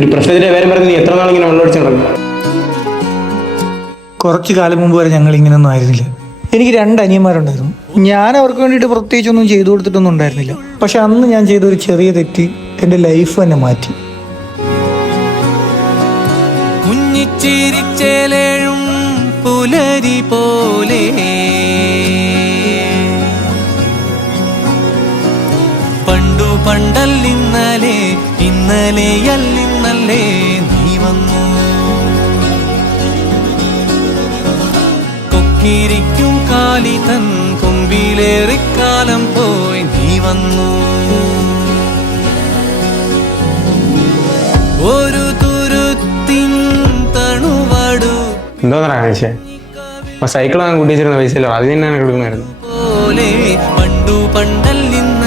ഒരു പ്രശ്നത്തിന്റെ പേരും പറഞ്ഞ് നീ എത്ര നാളിങ്ങനെ വെള്ളമടിച്ചു നടക്കും? കുറച്ചു കാലം മുമ്പ് വരെ ഞങ്ങൾ ഇങ്ങനെയൊന്നും ആയിരുന്നില്ല. എനിക്ക് 2 അനിയന്മാരുണ്ടായിരുന്നു. ഞാൻ അവർക്ക് വേണ്ടിയിട്ട് പ്രത്യേകിച്ചൊന്നും ചെയ്തു കൊടുത്തിട്ടൊന്നും ഉണ്ടായിരുന്നില്ല. പക്ഷെ അന്ന് ഞാൻ ചെയ്ത ഒരു ചെറിയ തെറ്റ് എൻ്റെ ലൈഫ് തന്നെ മാറ്റി. കുഞ്ഞിച്ചിരിച്ചേലേഴും പുലരി പോലെ പണ്ടു പണ്ടല്ലിന്നലെ ഇന്നലെയല്ലിന്നല്ലേ നീ വന്നു. കൊക്കിരിക്കും കാലി തൻ കൊമ്പിലേറിക്കാലം പോയി നീ വന്നു. ഒരു തുരുത്തിൻ തണുവടു എന്തോന്നാ കാണിച്ചേ? സൈക്കിൾ കൂട്ടിച്ചിരുന്ന പൈസയിലോ അത് തന്നെയാണ് കൊടുക്കുന്നായിരുന്നു. പോലെ പണ്ടു പണ്ടല്ലിന്ന്